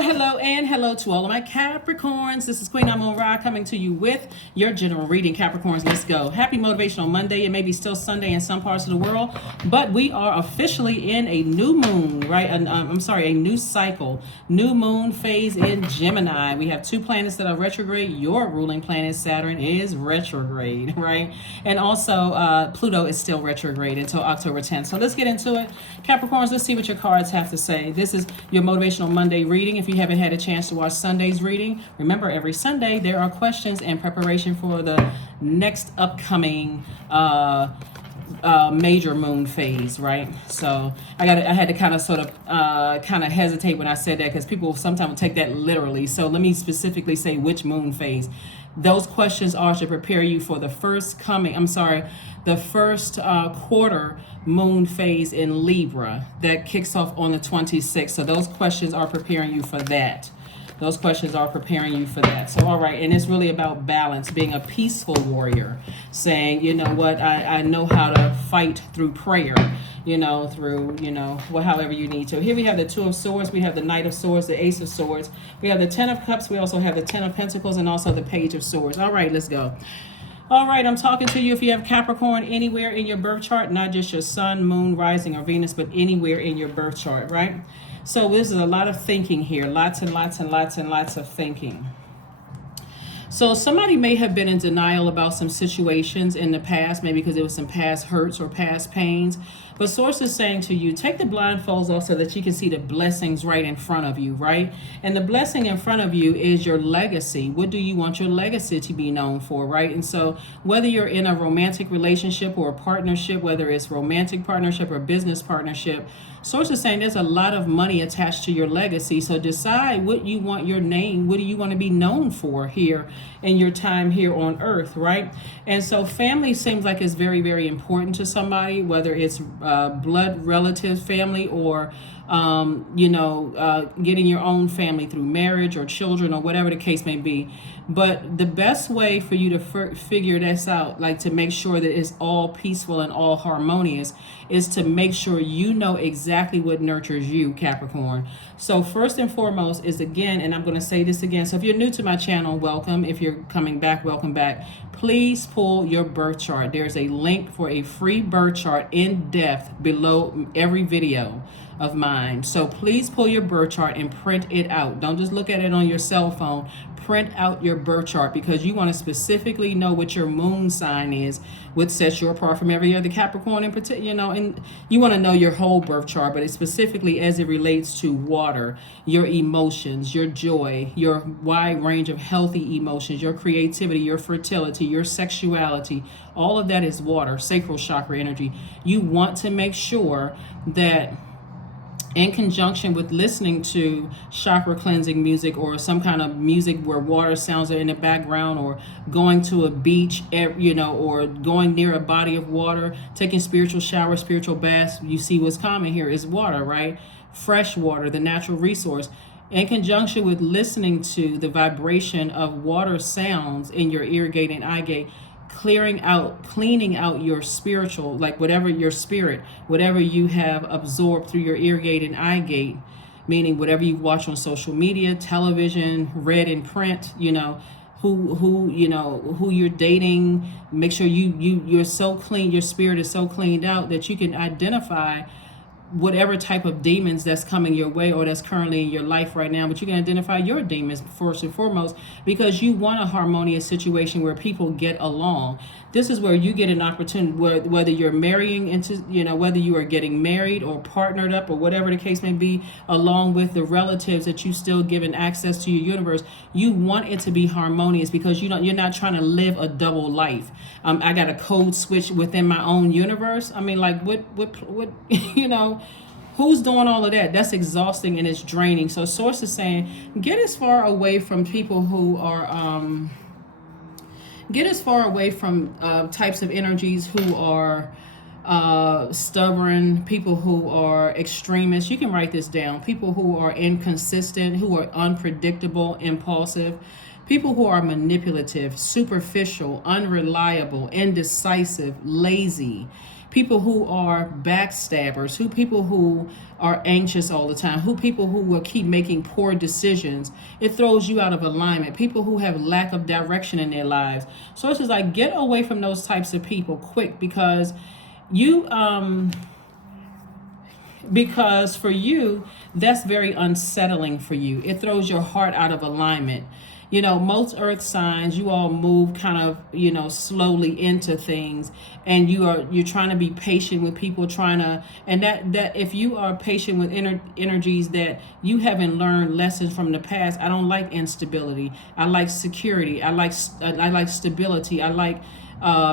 Hello, and hello to all of my Capricorns. This is Queen Amun Ra coming to you with your general reading. Capricorns, let's go. Happy Motivational Monday. It may be still Sunday in some parts of the world, but we are officially in a new moon, right? A new cycle. New moon phase in Gemini. We have two planets that are retrograde. Your ruling planet, Saturn, is retrograde, right? And also Pluto is still retrograde until October 10th. So let's get into it. Capricorns, let's see what your cards have to say. This is your Motivational Monday reading. If you haven't had a chance to watch Sunday's reading, remember every Sunday there are questions in preparation for the next upcoming major moon phase, right? So I had to kind of hesitate when I said that, because people sometimes will take that literally. So let me specifically say which moon phase. Those questions are to prepare you for the first quarter moon phase in Libra that kicks off on the 26th. So those questions are preparing you for that. So, all right, and it's really about balance, being a peaceful warrior, saying, you know what, I know how to fight through prayer, however you need to. Here we have the Two of Swords, we have the Knight of Swords, the Ace of Swords, we have the Ten of Cups, we also have the Ten of Pentacles, and also the Page of Swords. All right, let's go. All right, I'm talking to you if you have Capricorn anywhere in your birth chart, not just your sun, moon, rising, or Venus, but anywhere in your birth chart, right? So this is a lot of thinking here, lots of thinking. So somebody may have been in denial about some situations in the past, maybe because there was some past hurts or past pains. But Source is saying to you, take the blindfolds off so that you can see the blessings right in front of you, right? And the blessing in front of you is your legacy. What do you want your legacy to be known for, right? And so whether you're in a romantic relationship or a partnership, whether it's romantic partnership or business partnership, Source is saying there's a lot of money attached to your legacy. So decide what you want your name, what do you want to be known for here in your time here on earth, right? And so family seems like it's very, very important to somebody, whether it's blood relative family or getting your own family through marriage or children or whatever the case may be. But the best way for you to figure this out, like to make sure that it's all peaceful and all harmonious, is to make sure you know exactly what nurtures you, Capricorn. So first and foremost is, again, and I'm going to say this again, so if you're new to my channel, welcome. If you're coming back, welcome back. Please pull your birth chart. There's a link for a free birth chart in depth below every video of mine. So please pull your birth chart and print it out. Don't just look at it on your cell phone. Print out your birth chart, because you want to specifically know what your moon sign is, what sets you apart from every other Capricorn in particular, and you want to know your whole birth chart, but it's specifically as it relates to water, your emotions, your joy, your wide range of healthy emotions, your creativity, your fertility, your sexuality. All of that is water, sacral chakra energy. You want to make sure that in conjunction with listening to chakra cleansing music or some kind of music where water sounds are in the background, or going to a beach, or going near a body of water, taking spiritual showers, spiritual baths, you see what's common here is water, right? Fresh water, the natural resource. In conjunction with listening to the vibration of water sounds in your ear gate and eye gate, cleaning out your spiritual, like whatever your spirit, whatever you have absorbed through your ear gate and eye gate, meaning whatever you watch on social media, television, read in print, who you're dating. Make sure you're so clean, your spirit is so cleaned out that you can identify whatever type of demons that's coming your way or that's currently in your life right now. But you can identify your demons first and foremost, because you want a harmonious situation where people get along. This is where you get an opportunity, whether you're marrying into, whether you are getting married or partnered up or whatever the case may be, along with the relatives that you still given access to your universe. You want it to be harmonious, because you're not trying to live a double life. I got a code switch within my own universe. I mean, like what who's doing all of that? That's exhausting and it's draining. So Source is saying, get as far away from people who are types of energies who are stubborn, people who are extremists. You can write this down. People who are inconsistent, who are unpredictable, impulsive. People who are manipulative, superficial, unreliable, indecisive, lazy. people who are backstabbers, who people who are anxious all the time, who people who will keep making poor decisions. It throws you out of alignment. People who have lack of direction in their lives. So it's just like, get away from those types of people quick, because you because for you, that's very unsettling for you. It throws your heart out of alignment. You know, most earth signs, you all move kind of, you know, slowly into things, and you're trying to be patient with people, trying to, and that if you are patient with energies that you haven't learned lessons from the past. I don't like instability. I like security. I like stability. I like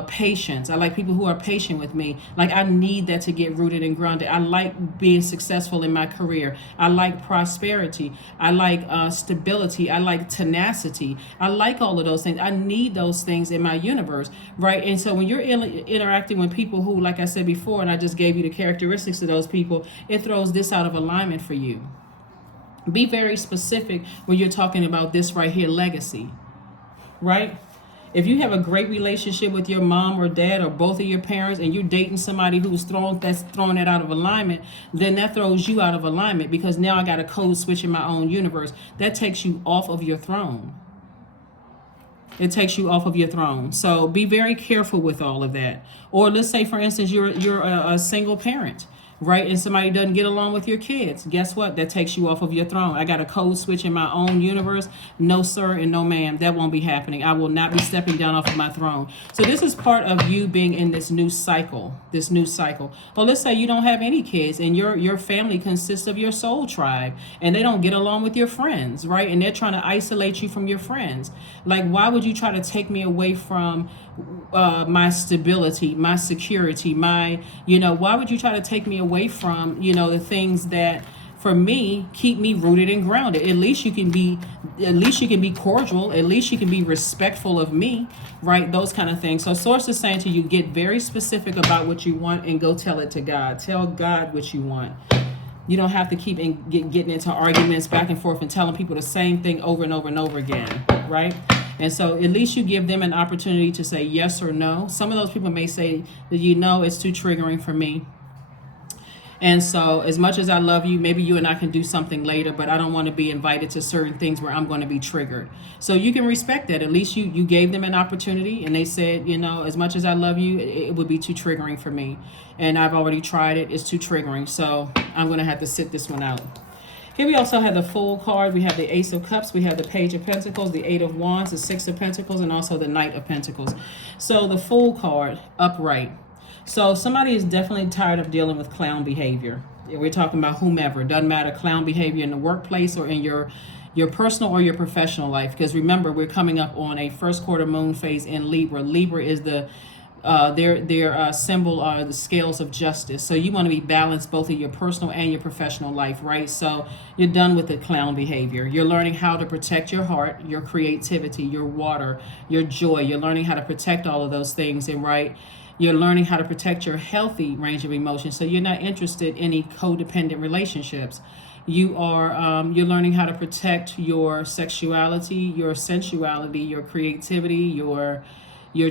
patience. I like people who are patient with me. Like, I need that to get rooted and grounded. I like being successful in my career. I like prosperity. I like stability. I like tenacity. I like all of those things. I need those things in my universe, right? And so when you're interacting with people who, like I said before, and I just gave you the characteristics of those people, it throws this out of alignment for you. Be very specific when you're talking about this right here, legacy, right? If you have a great relationship with your mom or dad or both of your parents, and you're dating somebody who's throwing that out of alignment, then that throws you out of alignment, because now I got a code switch in my own universe. That takes you off of your throne. It takes you off of your throne. So be very careful with all of that. Or let's say, for instance, you're a single parent, right? And somebody doesn't get along with your kids. Guess what? That takes you off of your throne. I got a code switch in my own universe. No, sir, and no, ma'am. That won't be happening. I will not be stepping down off of my throne. So this is part of you being in this new cycle. Or let's say you don't have any kids, and your family consists of your soul tribe, and they don't get along with your friends, right? And they're trying to isolate you from your friends. Like, why would you try to take me away from my stability, my security, why would you try to take me away from, the things that for me keep me rooted and grounded? At least you can be cordial, at least you can be respectful of me, right? Those kind of things. So source is saying to you, get very specific about what you want and go tell it to God. Tell God what you want. You don't have to keep getting into arguments back and forth and telling people the same thing over and over and over again, right? And so at least you give them an opportunity to say yes or no. Some of those people may say that, it's too triggering for me. And so as much as I love you, maybe you and I can do something later, but I don't want to be invited to certain things where I'm going to be triggered. So you can respect that. At least you gave them an opportunity, and they said, as much as I love you, it would be too triggering for me. And I've already tried it. It's too triggering. So I'm going to have to sit this one out. Here we also have the Fool card. We have the Ace of Cups. We have the Page of Pentacles, the Eight of Wands, the Six of Pentacles, and also the Knight of Pentacles. So the Fool card, upright. So somebody is definitely tired of dealing with clown behavior. We're talking about whomever. It doesn't matter, clown behavior in the workplace or in your personal or your professional life. Because remember, we're coming up on a first quarter moon phase in Libra. Libra is their symbol are the scales of justice. So you want to be balanced both in your personal and your professional life, right? So you're done with the clown behavior. You're learning how to protect your heart, your creativity, your water, your joy. You're learning how to protect all of those things, and right, you're learning how to protect your healthy range of emotions. So you're not interested in any codependent relationships. You are you're learning how to protect your sexuality, your sensuality, your creativity, your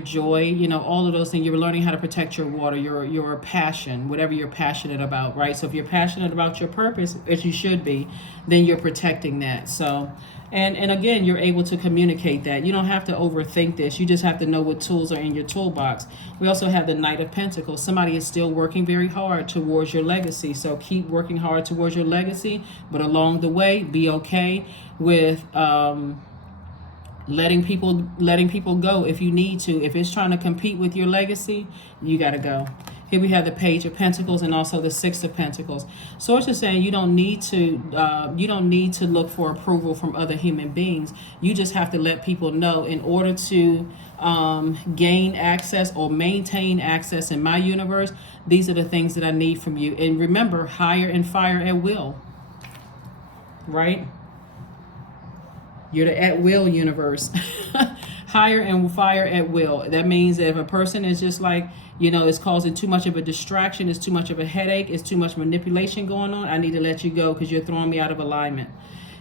joy, all of those things. You're learning how to protect your water, your passion, whatever you're passionate about, right? So if you're passionate about your purpose, as you should be, then you're protecting that. So, and again, you're able to communicate that. You don't have to overthink this. You just have to know what tools are in your toolbox. We also have the Knight of Pentacles. Somebody is still working very hard towards your legacy. So keep working hard towards your legacy, but along the way, be okay with, letting people go if you need to. If it's trying to compete with your legacy, you got to go. Here we have the Page of Pentacles and also the Six of Pentacles. So it's just saying you don't need to look for approval from other human beings. You just have to let people know, in order to gain access or maintain access in my universe, these are the things that I need from you. And remember, hire and fire at will, right? You're the at-will universe. Hire and fire at will. That means that if a person is just like, it's causing too much of a distraction, it's too much of a headache, it's too much manipulation going on, I need to let you go because you're throwing me out of alignment.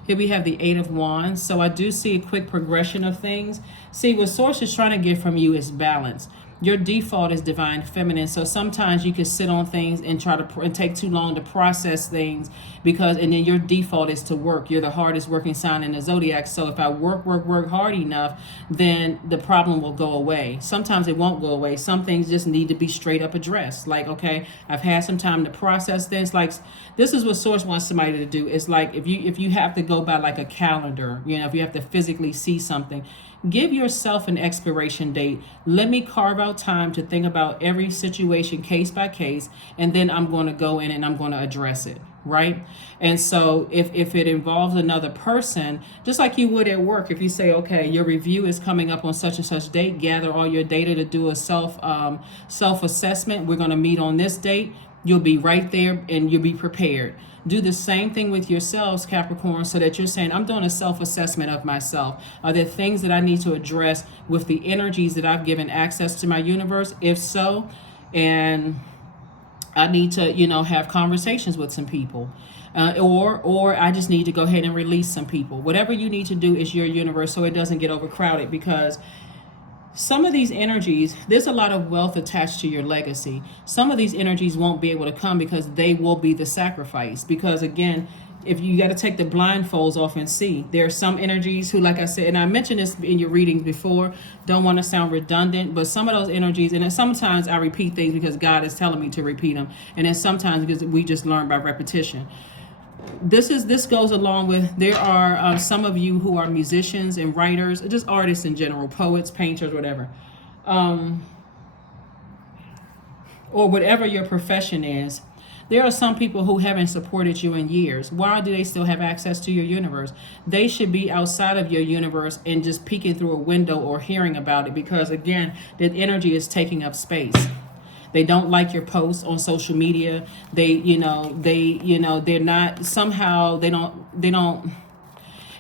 Here we have the Eight of Wands. So I do see a quick progression of things. See, what Source is trying to get from you is balance. your default is divine feminine. So sometimes you can sit on things and try to and take too long to process things, because and then your default is to work. You're the hardest working sign in the zodiac. So if I work hard enough, then the problem will go away. Sometimes it won't go away. Some things just need to be straight up addressed. Like, okay, I've had some time to process things. Like, this is what Source wants somebody to do. It's like if you have to go by like a calendar, if you have to physically see something, give yourself an expiration date. Let me carve out time to think about every situation case by case, and then I'm going to go in and I'm going to address it, right? And so if it involves another person, just like you would at work, if you say, okay, your review is coming up on such and such date, gather all your data to do a self-assessment. We're going to meet on this date. You'll be right there and you'll be prepared. Do the same thing with yourselves, Capricorn, so that you're saying, I'm doing a self-assessment of myself. Are there things that I need to address with the energies that I've given access to my universe? If so, and I need to, have conversations with some people. Or I just need to go ahead and release some people. Whatever you need to do is your universe, so it doesn't get overcrowded, because some of these energies, there's a lot of wealth attached to your legacy. Some of these energies won't be able to come because they will be the sacrifice. Because again, if you got to take the blindfolds off and see, there are some energies who, like I said, and I mentioned this in your readings before, don't want to sound redundant, but some of those energies, and then sometimes I repeat things because God is telling me to repeat them, and then sometimes because we just learn by repetition. This goes along with, there are some of you who are musicians and writers, just artists in general, poets, painters, whatever, or whatever your profession is. There are some people who haven't supported you in years. Why do they still have access to your universe? They should be outside of your universe and just peeking through a window or hearing about it, because again, the energy is taking up space. They don't like your posts on social media. They're not, somehow they don't,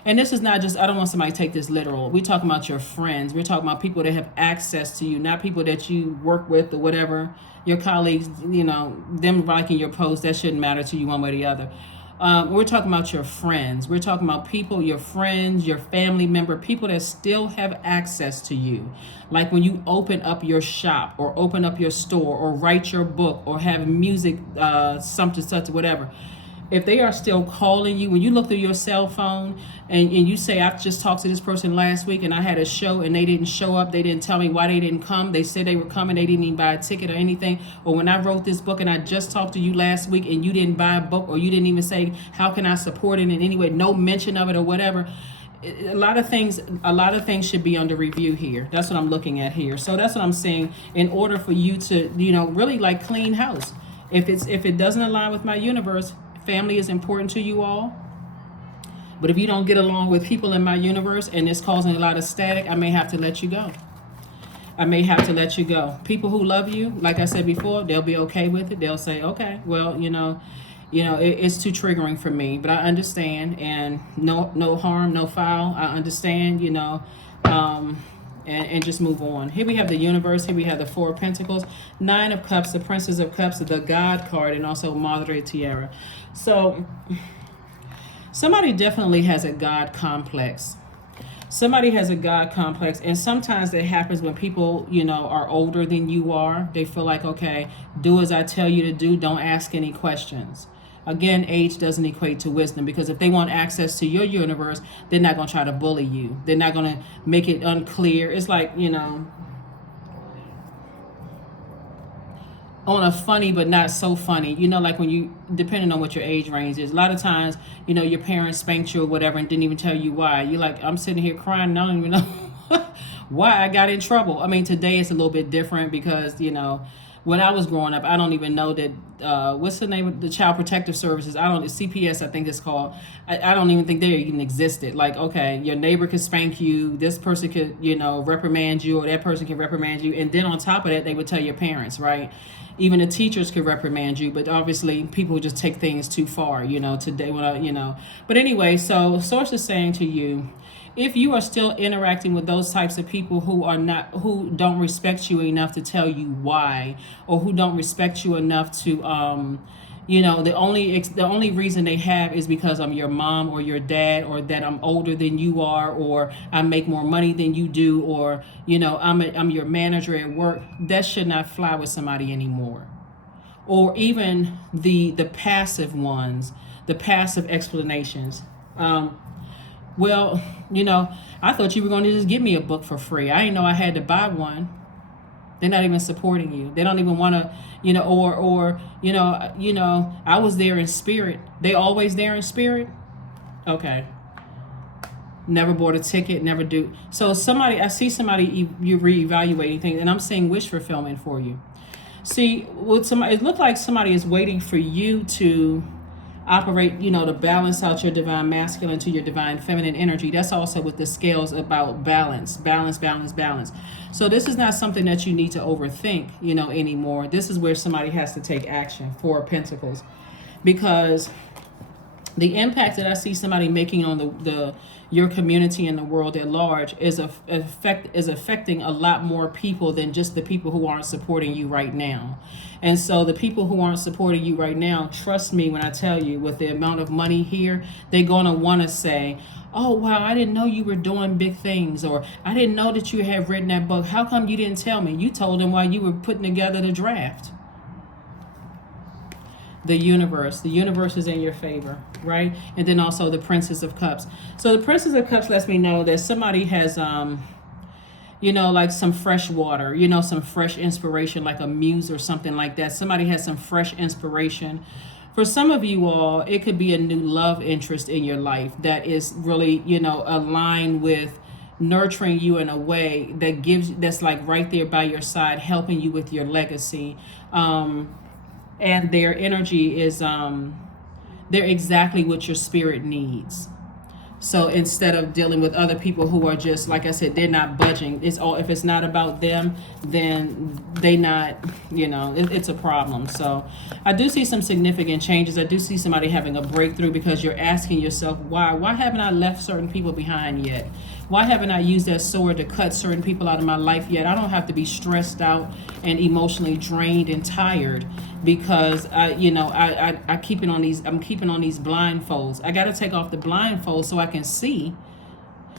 and this is not just, I don't want somebody to take this literal. We're talking about your friends. We're talking about people that have access to you, not people that you work with or whatever, your colleagues, them liking your posts, that shouldn't matter to you one way or the other. We're talking about your friends. We're talking about people, your friends, your family member, people that still have access to you. Like when you open up your shop or open up your store or write your book or have music, something, such, whatever. If they are still calling you, when you look through your cell phone and you say, I just talked to this person last week and I had a show and they didn't show up, they didn't tell me why they didn't come, they said they were coming, they didn't even buy a ticket or anything, or when I wrote this book and I just talked to you last week and you didn't buy a book, or you didn't even say, how can I support it in any way, no mention of it or whatever. A lot of things should be under review here. That's what I'm looking at here. So that's what I'm saying, in order for you to, really like clean house. If it doesn't align with my universe, family is important to you all. But if you don't get along with people in my universe and it's causing a lot of static, I may have to let you go. People who love you, like I said before, they'll be okay with it. They'll say, okay, well, it's too triggering for me, but I understand, and no harm, no foul. I understand, and just move on. Here we have the universe. Here we have the Four of Pentacles, Nine of Cups, the Princess of Cups, the God card, and also Madre Tierra. So somebody definitely has a God complex. And sometimes that happens when people, are older than you are. They feel like, okay, do as I tell you to do. Don't ask any questions. Again, age doesn't equate to wisdom, because if they want access to your universe, they're not going to try to bully you. They're not going to make it unclear. It's like, on a funny but not so funny, like when you, depending on what your age range is, a lot of times, your parents spanked you or whatever and didn't even tell you why. You're like, I'm sitting here crying and I don't even know why I got in trouble. I mean, today it's a little bit different because, when I was growing up, I don't even know that, what's the name of the Child Protective Services? CPS, I think it's called. I don't even think they even existed. Like, okay, your neighbor could spank you, this person could, reprimand you, or that person can reprimand you. And then on top of that, they would tell your parents, right? Even the teachers could reprimand you, but obviously people just take things too far, today, But anyway, so Source is saying to you, if you are still interacting with those types of people who don't respect you enough to tell you why, or who don't respect you enough to the only reason they have is because I'm your mom or your dad, or that I'm older than you are, or I make more money than you do, or I'm your manager at work. That should not fly with somebody anymore. Or even the passive ones, the passive explanations. Well, I thought you were going to just give me a book for free. I didn't know I had to buy one. They're not even supporting you. They don't even want to, I was there in spirit. They always there in spirit. Okay. Never bought a ticket, never do. So I see somebody you reevaluating things, and I'm saying wish fulfillment for you. See, it looked like somebody is waiting for you to operate, to balance out your divine masculine to your divine feminine energy. That's also with the scales about balance. So this is not something that you need to overthink, anymore. This is where somebody has to take action. Four of Pentacles. Because the impact that I see somebody making on your community and the world at large is affecting a lot more people than just the people who aren't supporting you right now. And so the people who aren't supporting you right now, trust me when I tell you, with the amount of money here, they're going to want to say, oh, wow, I didn't know you were doing big things, or I didn't know that you have written that book. How come you didn't tell me? You told them while you were putting together the draft. The universe is in your favor, right? And then also the Princess of Cups. So the Princess of Cups lets me know that somebody has like some fresh water, some fresh inspiration, like a muse or something like that. Somebody has some fresh inspiration. For some of you all, it could be a new love interest in your life that is really, aligned with nurturing you in a way that's like right there by your side, helping you with your legacy. And their energy is they're exactly what your spirit needs. So instead of dealing with other people who are just, like I said, they're not budging. If it's not about them, then they not, it's a problem. So I do see some significant changes. I do see somebody having a breakthrough, because you're asking yourself, why haven't I left certain people behind yet? Why haven't I used that sword to cut certain people out of my life yet? I don't have to be stressed out and emotionally drained and tired because I'm keeping on these blindfolds. I got to take off the blindfolds so I can see.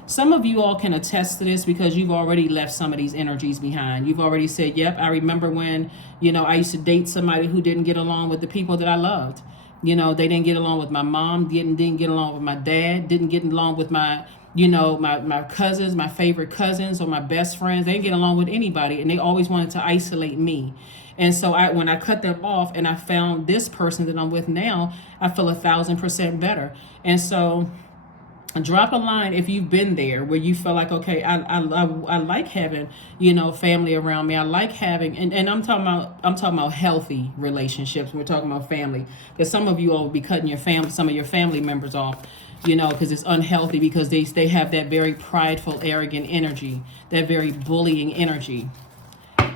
Some of you all can attest to this because you've already left some of these energies behind. You've already said, yep, I remember when, I used to date somebody who didn't get along with the people that I loved. They didn't get along with my mom, didn't get along with my dad, didn't get along with my cousins, my favorite cousins, or my best friends. They didn't get along with anybody, and they always wanted to isolate me. And so when I cut them off and I found this person that I'm with now, I feel 1,000% better. And so drop a line if you've been there where you feel like, okay, I like having, family around me. I like having, and I'm talking about healthy relationships. We're talking about family, because some of you all will be cutting some of your family members off, because it's unhealthy, because they have that very prideful, arrogant energy, that very bullying energy.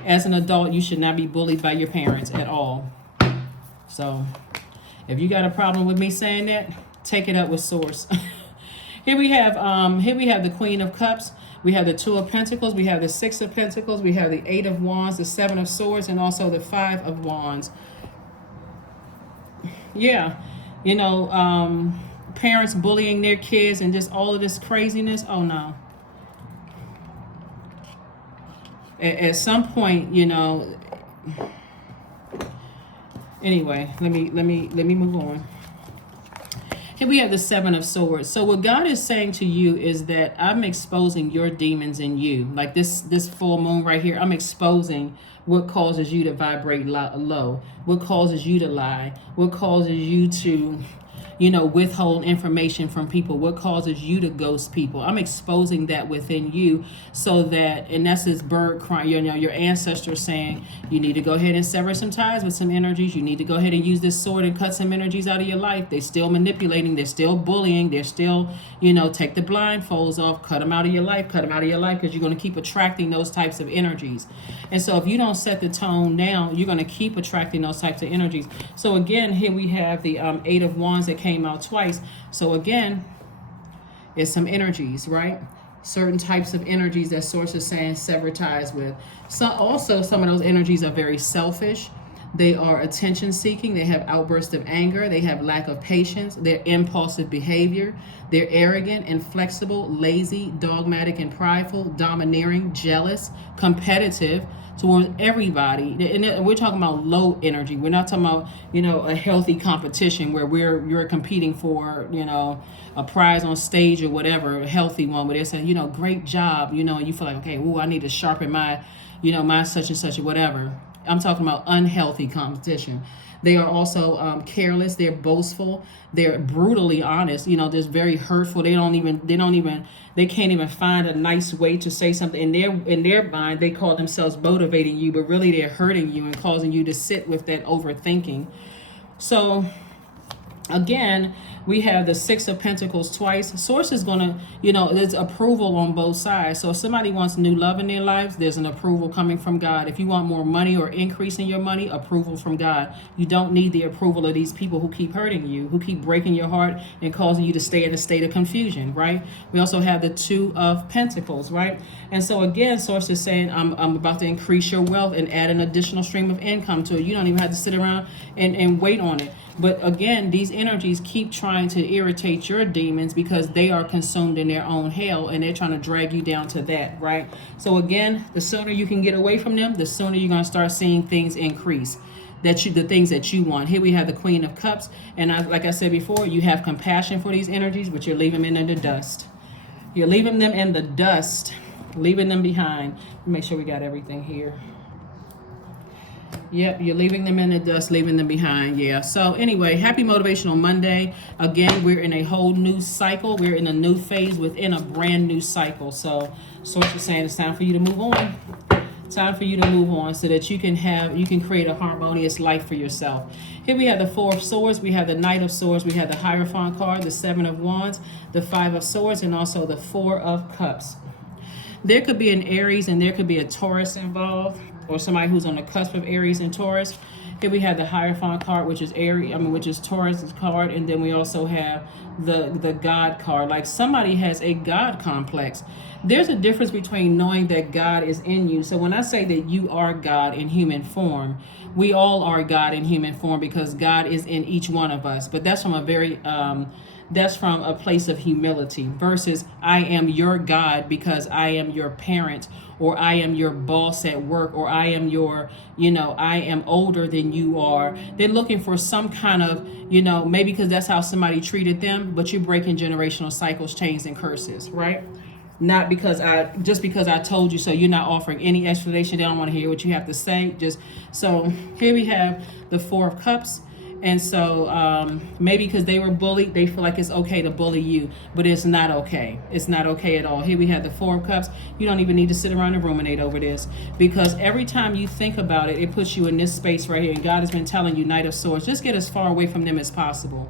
As an adult, you should not be bullied by your parents at all. So if you got a problem with me saying that, take it up with Source. Here we have the Queen of Cups. We have the Two of Pentacles. We have the Six of Pentacles. We have the Eight of Wands, the Seven of Swords, and also the Five of Wands. Yeah, parents bullying their kids and just all of this craziness. Oh no. At some point, anyway, let me move on. Here we have the Seven of Swords. So what God is saying to you is that I'm exposing your demons in you. Like this full moon right here, I'm exposing what causes you to vibrate low, what causes you to lie, what causes you to withhold information from people, what causes you to ghost people. I'm exposing that within you, so that, and that's this bird crying, your ancestors saying, you need to go ahead and sever some ties with some energies. You need to go ahead and use this sword and cut some energies out of your life. They're still manipulating. They're still bullying. They're still, take the blindfolds off, cut them out of your life, because you're going to keep attracting those types of energies. And so if you don't set the tone now, you're going to keep attracting those types of energies. So again, here we have the Eight of Wands that came out twice. So again, it's some energies, right? Certain types of energies that Source is saying sever ties with. So also some of those energies are very selfish. They are attention seeking. They have outbursts of anger. They have lack of patience. They're impulsive behavior. They're arrogant, inflexible, lazy, dogmatic and prideful, domineering, jealous, competitive towards everybody. And we're talking about low energy. We're not talking about, a healthy competition where you're competing for, a prize on stage or whatever, a healthy one where they're saying, great job, and you feel like, okay, I need to sharpen my, my such and such or whatever. I'm talking about unhealthy competition. They are also careless. They're boastful. They're brutally honest. They're very hurtful. They can't even find a nice way to say something. In their mind, they call themselves motivating you, but really they're hurting you and causing you to sit with that overthinking. So again, we have the Six of Pentacles twice. Source is going to, there's approval on both sides. So if somebody wants new love in their lives, there's an approval coming from God. If you want more money or increase in your money, approval from God. You don't need the approval of these people who keep hurting you, who keep breaking your heart and causing you to stay in a state of confusion, right? We also have the Two of Pentacles, right? And so again, Source is saying, I'm about to increase your wealth and add an additional stream of income to it. You don't even have to sit around and wait on it. But again, these energies keep trying to irritate your demons because they are consumed in their own hell and they're trying to drag you down to that, right? So again, the sooner you can get away from them, the sooner you're going to start seeing things increase. The things that you want. Here we have the Queen of Cups. And like I said before, you have compassion for these energies, but you're leaving them in the dust. You're leaving them in the dust, leaving them behind. Make sure we got everything here. Yep, you're leaving them in the dust, leaving them behind. Yeah. So anyway, happy Motivational Monday. Again, we're in a whole new cycle. We're in a new phase within a brand new cycle. So Source is saying it's time for you to move on. Time for you to move on so that you can create a harmonious life for yourself. Here we have the Four of Swords, we have the Knight of Swords, we have the Hierophant card, the Seven of Wands, the Five of Swords, and also the Four of Cups. There could be an Aries and there could be a Taurus involved, or somebody who's on the cusp of Aries and Taurus. Here we have the Hierophant card, which is which is Taurus's card, and then we also have the God card. Like somebody has a God complex. There's a difference between knowing that God is in you. So when I say that you are God in human form, we all are God in human form because God is in each one of us. But that's from a place of humility versus I am your God because I am your parent, or I am your boss at work, or I am your, I am older than you are. They're looking for some kind of, maybe because that's how somebody treated them, but you're breaking generational cycles, chains, and curses, right? Not because just because I told you so. You're not offering any explanation. They don't want to hear what you have to say. So here we have the Four of Cups. And so maybe because they were bullied, they feel like it's okay to bully you, but it's not okay. It's not okay at all. Here we have the Four of Cups. You don't even need to sit around and ruminate over this, because every time you think about it, it puts you in this space right here. And God has been telling you, Knight of Swords, just get as far away from them as possible.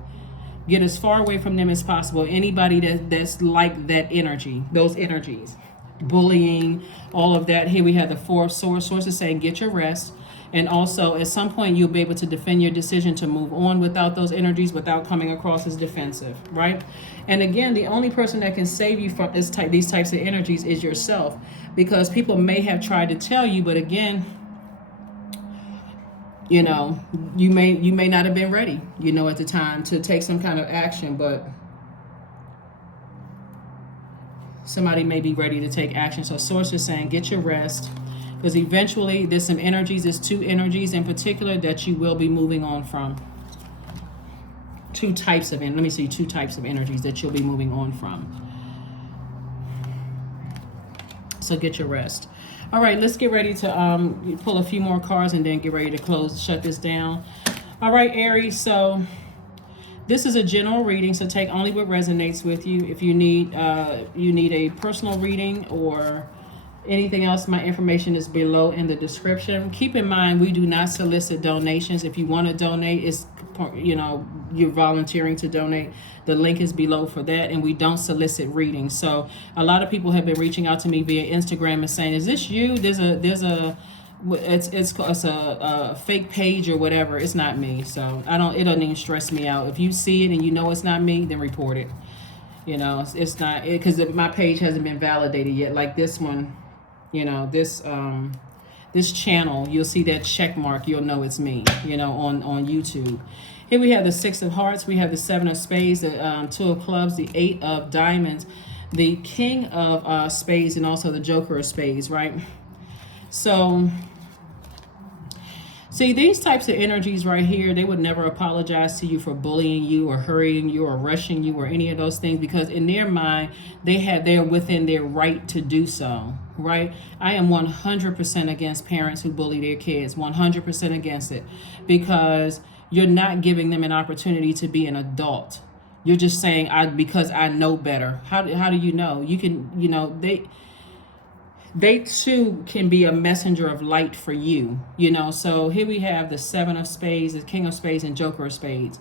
Get as far away from them as possible. Anybody that's like that energy, those energies, bullying, all of that. Here we have the Four of Swords. Swords is saying, get your rest. And also, at some point, you'll be able to defend your decision to move on without those energies, without coming across as defensive, right? And again, the only person that can save you from these types of energies is yourself, because people may have tried to tell you, but again, you may not have been ready, at the time to take some kind of action, but somebody may be ready to take action. So Source is saying, get your rest. Because eventually there's some energies, there's two energies in particular that you will be moving on from. Two types of energies that you'll be moving on from. So get your rest. All right, let's get ready to pull a few more cards and then get ready to shut this down. All right, Aries, so this is a general reading, so take only what resonates with you. If you need a personal reading or anything else, my information is below in the description. Keep in mind, we do not solicit donations. If you want to donate, it's, you're volunteering to donate. The link is below for that, and we don't solicit readings. So a lot of people have been reaching out to me via Instagram and saying, "Is this you?" It's a fake page or whatever. It's not me, so it doesn't even stress me out. If you see it and you know it's not me, then report it. It's not because my page hasn't been validated yet. Like this one. this channel, you'll see that check mark. You'll know it's me, you know, on YouTube. Here we have the 6 of Hearts. We have the 7 of Spades, the 2 of Clubs, the 8 of Diamonds, the King of Spades, and also the Joker of Spades, right? So, see, these types of energies right here, they would never apologize to you for bullying you or hurrying you or rushing you or any of those things, because in their mind, they're within their right to do so, right? I am 100% against parents who bully their kids, 100% against it, because you're not giving them an opportunity to be an adult. You're just saying, because I know better. How do you know? You can, you know, they too can be a messenger of light for you, you know. So here we have the 7 of Spades, the King of Spades, and Joker of Spades.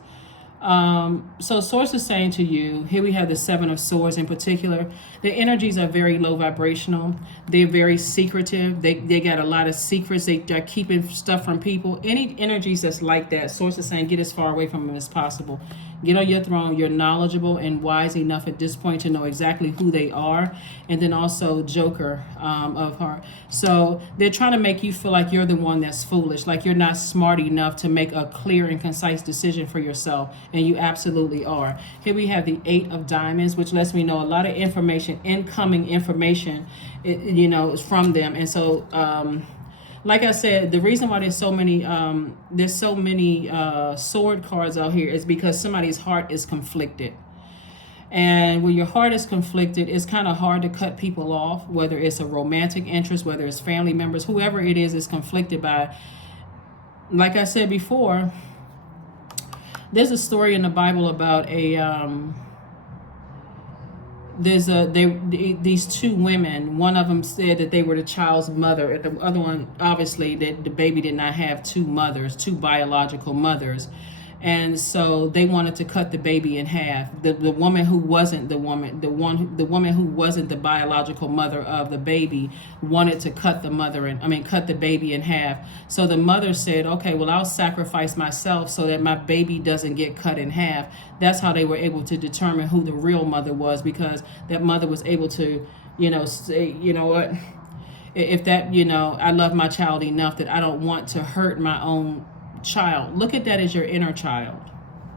So Source is saying to you, here we have the 7 of Swords in particular. The energies are very low vibrational. They're very secretive. They got a lot of secrets. They're keeping stuff from people. Any energies that's like that, Source is saying, get as far away from them as possible. Get on your throne. You're knowledgeable and wise enough at this point to know exactly who they are. And then also Joker of Heart. So they're trying to make you feel like you're the one that's foolish, like you're not smart enough to make a clear and concise decision for yourself. And you absolutely are. Here we have the 8 of Diamonds, which lets me know a lot of information, incoming information, you know, is from them. And so, like I said, the reason why there's so many sword cards out here is because somebody's heart is conflicted. And when your heart is conflicted, it's kind of hard to cut people off, whether it's a romantic interest, whether it's family members, whoever it is conflicted by. Like I said before, there's a story in the Bible about these 2 women. One of them said that they were the child's mother, and the other one, obviously, that the baby did not have 2 mothers, 2 biological mothers. And so they wanted to cut the baby in half. The woman who wasn't the woman who wasn't the biological mother of the baby wanted to cut the baby in half. So the mother said, okay, well, I'll sacrifice myself so that my baby doesn't get cut in half. That's how they were able to determine who the real mother was, because that mother was able to, you know, say, you know what, if that, you know, I love my child enough that I don't want to hurt my own child. Look at that as your inner child.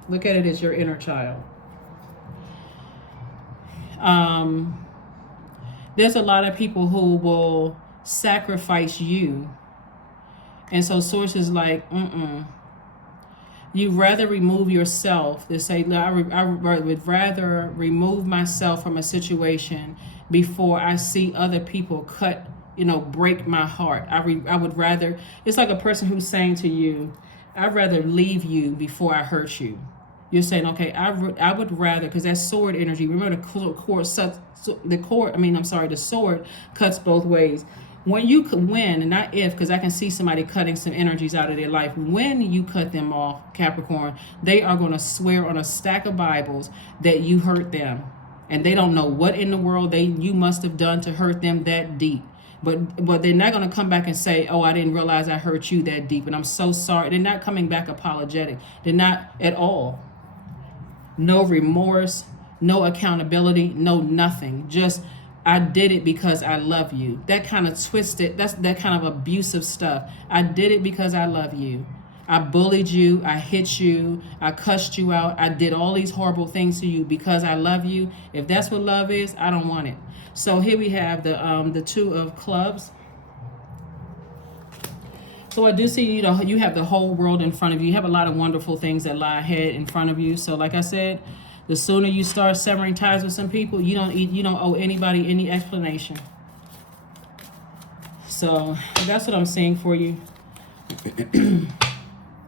Look at it as your inner child. There's a lot of people who will sacrifice you. And so Source is like, you'd rather remove yourself. They say, I would rather remove myself from a situation before I see other people cut, you know, break my heart. I would rather, it's like a person who's saying to you, I'd rather leave you before I hurt you. You're saying, okay, I would rather, because that sword energy, remember the sword cuts both ways. When you could win, and not if, because I can see somebody cutting some energies out of their life. When you cut them off, Capricorn, they are going to swear on a stack of Bibles that you hurt them. And they don't know what in the world you must have done to hurt them that deep. But they're not going to come back and say, oh, I didn't realize I hurt you that deep, and I'm so sorry. They're not coming back apologetic. They're not at all. No remorse, no accountability, no nothing. Just, I did it because I love you. That kind of twisted, that's that kind of abusive stuff. I did it because I love you. I bullied you, I hit you, I cussed you out, I did all these horrible things to you because I love you. If that's what love is, I don't want it. So here we have the 2 of Clubs. So I do see, you know, you have the whole world in front of you. You have a lot of wonderful things that lie ahead in front of you. So like I said, the sooner you start severing ties with some people, you don't owe anybody any explanation. So that's what I'm seeing for you.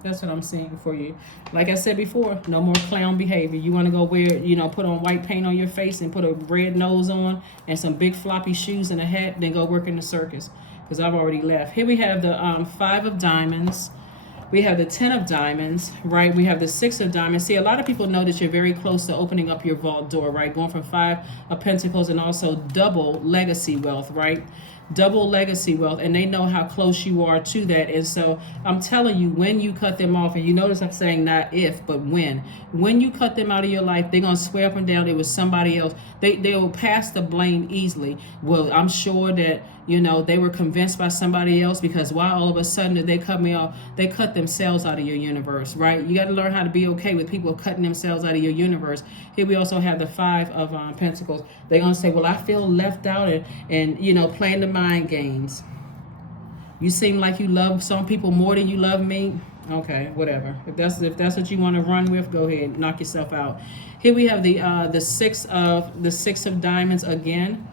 That's what I'm seeing for you. Like I said before, no more clown behavior. You want to go wear, you know, put on white paint on your face and put a red nose on and some big floppy shoes and a hat, then go work in the circus, because I've already left. Here we have the 5 of Diamonds. We have the 10 of Diamonds, right? We have the 6 of Diamonds. See, a lot of people know that you're very close to opening up your vault door, right? Going from 5 of Pentacles and also double legacy wealth, right? double legacy wealth, and they know how close you are to that. And so I'm telling you, when you cut them off, and you notice I'm saying not if, but when you cut them out of your life, they're going to swear up and down it was somebody else. They will pass the blame easily. Well, I'm sure that, you know, they were convinced by somebody else, because why all of a sudden did they cut me off? They cut themselves out of your universe, right? You got to learn how to be okay with people cutting themselves out of your universe. Here we also have the Five of Pentacles. They're going to say, well, I feel left out, and you know, playing the mind games. You seem like you love some people more than you love me. Okay, whatever. If that's what you want to run with, go ahead, knock yourself out. Here we have the six of diamonds again.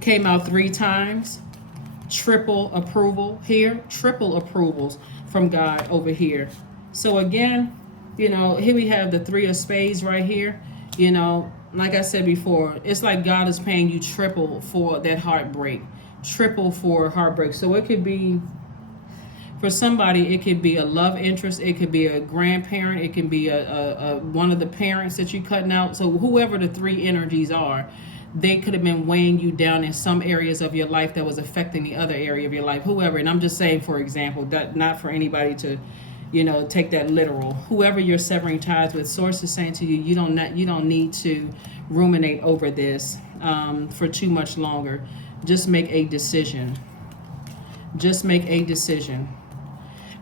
Came out 3 times. Triple approval here. Triple approvals from God over here. So again, you know, here we have the 3 of spades right here. You know, like I said before, it's like God is paying you triple for that heartbreak. Triple for heartbreak. So it could be, for somebody, it could be a love interest. It could be a grandparent. It can be a one of the parents that you're cutting out. So whoever the 3 energies are, they could have been weighing you down in some areas of your life that was affecting the other area of your life. Whoever, and I'm just saying, for example, that not for anybody to, you know, take that literal. Whoever you're severing ties with, Source is saying to you, you don't need to ruminate over this for too much longer. Just make a decision. Just make a decision.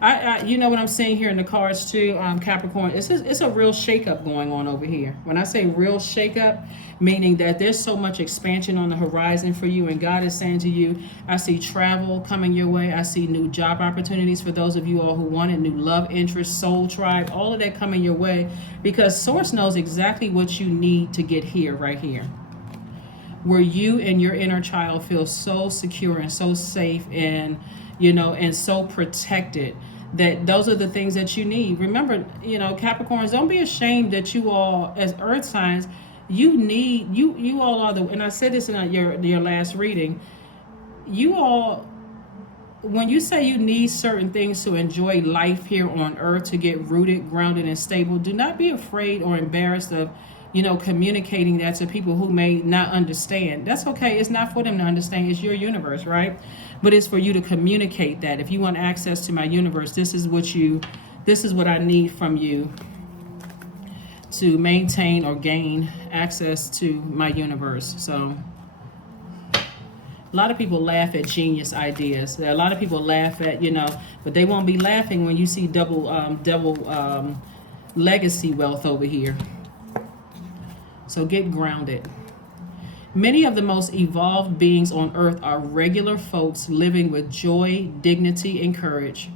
I you know what I'm saying here in the cards too, Capricorn, it's a real shakeup going on over here. When I say real shakeup, meaning that there's so much expansion on the horizon for you, and God is saying to you, I see travel coming your way. I see new job opportunities for those of you all who want it, new love interest, soul tribe, all of that coming your way, because Source knows exactly what you need to get here, right here, where you and your inner child feel so secure and so safe, and you know, and so protected, that those are the things that you need. Remember, you know, Capricorns, don't be ashamed that you all, as earth signs, you need, you all are the, and I said this in your last reading, you all, when you say you need certain things to enjoy life here on earth, to get rooted, grounded, and stable, do not be afraid or embarrassed of, you know, communicating that to people who may not understand. That's okay. It's not for them to understand. It's your universe, right? But it's for you to communicate that. If you want access to my universe, this is what I need from you to maintain or gain access to my universe. So a lot of people laugh at genius ideas. A lot of people laugh at, you know, but they won't be laughing when you see double legacy wealth over here. So get grounded. Many of the most evolved beings on earth are regular folks living with joy, dignity, and courage.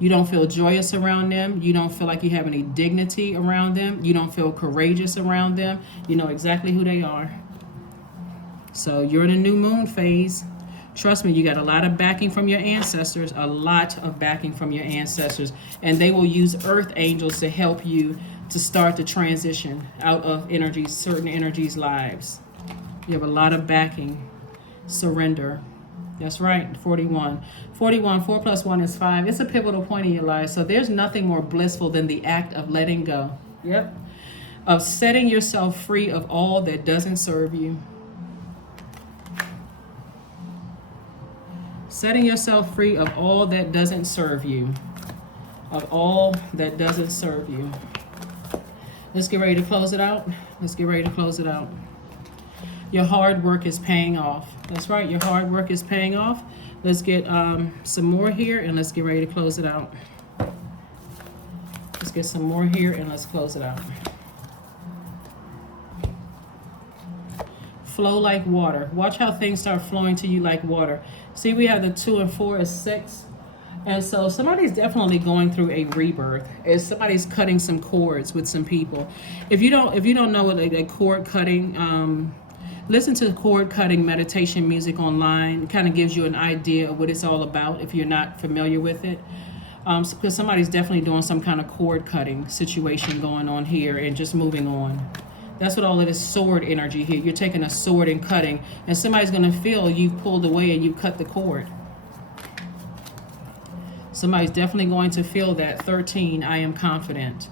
You don't feel joyous around them. You don't feel like you have any dignity around them. You don't feel courageous around them. You know exactly who they are. So you're in a new moon phase. Trust me, you got a lot of backing from your ancestors, a lot of backing from your ancestors, and they will use earth angels to help you to start the transition out of energies, certain energies' lives. You have a lot of backing. Surrender. That's right, 41. 41, 4 plus 1 is 5. It's a pivotal point in your life. So there's nothing more blissful than the act of letting go. Yep. Of setting yourself free of all that doesn't serve you. Setting yourself free of all that doesn't serve you. Of all that doesn't serve you. Let's get ready to close it out. Let's get ready to close it out. Your hard work is paying off. That's right, your hard work is paying off. Let's get some more here, and let's get ready to close it out. Let's get some more here, and let's close it out. Flow like water. Watch how things start flowing to you like water. See, we have the 2 and 4 is 6. And so somebody's definitely going through a rebirth. As somebody's cutting some cords with some people. If you don't know what a cord cutting, listen to cord cutting meditation music online. It kind of gives you an idea of what it's all about if you're not familiar with it. Because somebody's definitely doing some kind of cord cutting situation going on here and just moving on. That's what all of this sword energy here. You're taking a sword and cutting, and somebody's going to feel you've pulled away and you cut the cord. Somebody's definitely going to feel that. 13, I am confident.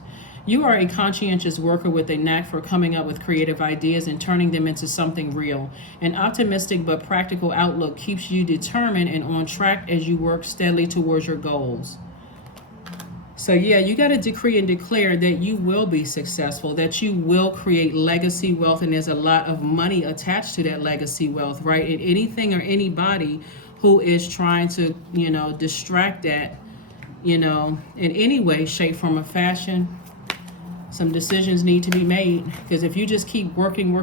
You are a conscientious worker with a knack for coming up with creative ideas and turning them into something real. An optimistic but practical outlook keeps you determined and on track as you work steadily towards your goals. So yeah, you got to decree and declare that you will be successful, that you will create legacy wealth, and there's a lot of money attached to that legacy wealth, right? And anything or anybody who is trying to, distract that, in any way, shape, form, or fashion, some decisions need to be made. Because if you just keep working,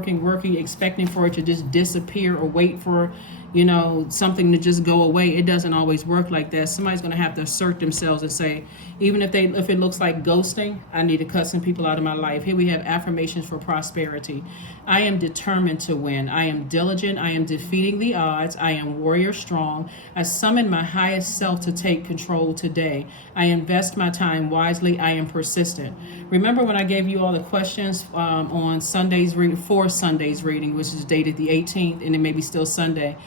expecting for it to just disappear or wait for, something to just go away, it doesn't always work like that. Somebody's going to have to assert themselves and say, even if it looks like ghosting, I need to cut some people out of my life. Here we have affirmations for prosperity. I am determined to win. I am diligent. I am defeating the odds. I am warrior strong. I summon my highest self to take control today. I invest my time wisely. I am persistent. Remember when I gave you all the questions on Sunday's reading, for Sunday's reading, which is dated the 18th, and it may be still Sunday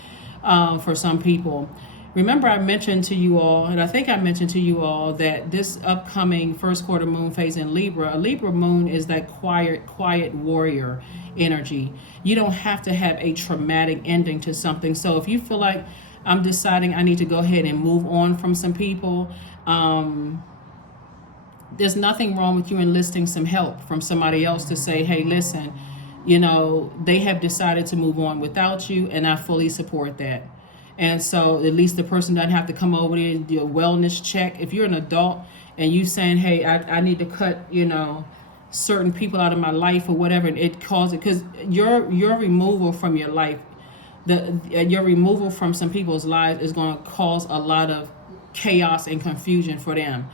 for some people. Remember I mentioned to you all, and I think I mentioned to you all, that this upcoming first quarter moon phase in Libra, a Libra moon is that quiet warrior energy. You don't have to have a traumatic ending to something. So if you feel like I'm deciding I need to go ahead and move on from some people, there's nothing wrong with you enlisting some help from somebody else to say, hey, listen, they have decided to move on without you, and I fully support that. And so at least the person doesn't have to come over there and do a wellness check. If you're an adult and you saying, hey, I need to cut, certain people out of my life or whatever, and it causes, because your removal from your life, your removal from some people's lives is going to cause a lot of chaos and confusion for them.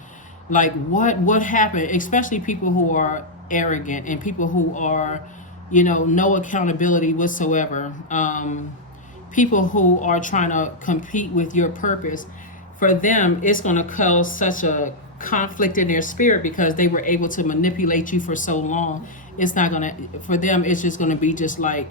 Like what happened, especially people who are arrogant and people who are, no accountability whatsoever. People who are trying to compete with your purpose, for them, it's going to cause such a conflict in their spirit because they were able to manipulate you for so long. It's not going to, for them, it's just going to be just like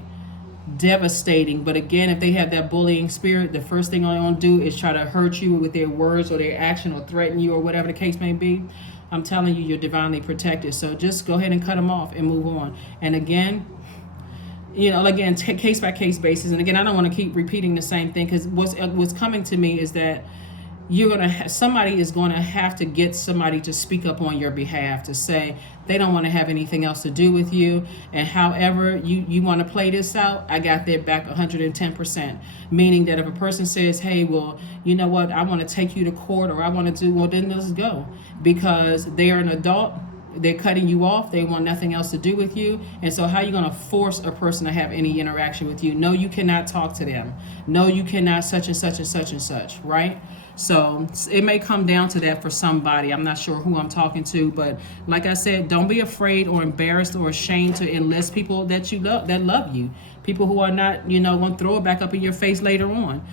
devastating. But again, if they have that bullying spirit, the first thing they're going to do is try to hurt you with their words or their action or threaten you or whatever the case may be. I'm telling you, you're divinely protected. So just go ahead and cut them off and move on. And again, again, case by case basis. And again, I don't want to keep repeating the same thing, because what's coming to me is that somebody is going to have to get somebody to speak up on your behalf, to say they don't want to have anything else to do with you. And however you want to play this out, I got their back 110%. Meaning that if a person says, hey, well, you know what, I want to take you to court, or I want to do, well, then let's go. Because they are an adult. They're cutting you off. They want nothing else to do with you. And so how are you going to force a person to have any interaction with you? No, you cannot talk to them. No, you cannot such and such and such and such, right? So it may come down to that for somebody. I'm not sure who I'm talking to, but like I said, don't be afraid or embarrassed or ashamed to enlist people that you love, that love you. People who are not, going to throw it back up in your face later on.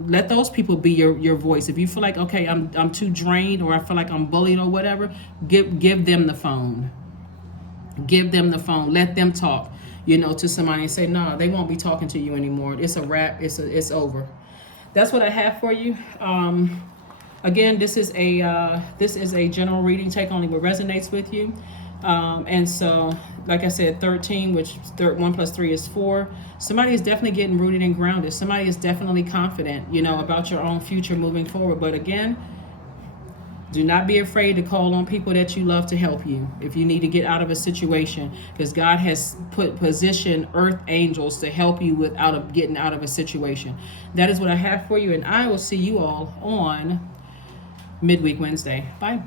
Let those people be your voice. If you feel like, okay, I'm too drained, or I feel like I'm bullied or whatever, give them the phone. Give them the phone. Let them talk, to somebody and say, no, they won't be talking to you anymore. It's a wrap. It's over. That's what I have for you. Again, this is a general reading. Take only what resonates with you. And so, like I said, 13, which 1 plus 3 is 4. Somebody is definitely getting rooted and grounded. Somebody is definitely confident, about your own future moving forward. But again, do not be afraid to call on people that you love to help you if you need to get out of a situation, because God has positioned earth angels to help you getting out of a situation. That is what I have for you, and I will see you all on Midweek Wednesday. Bye.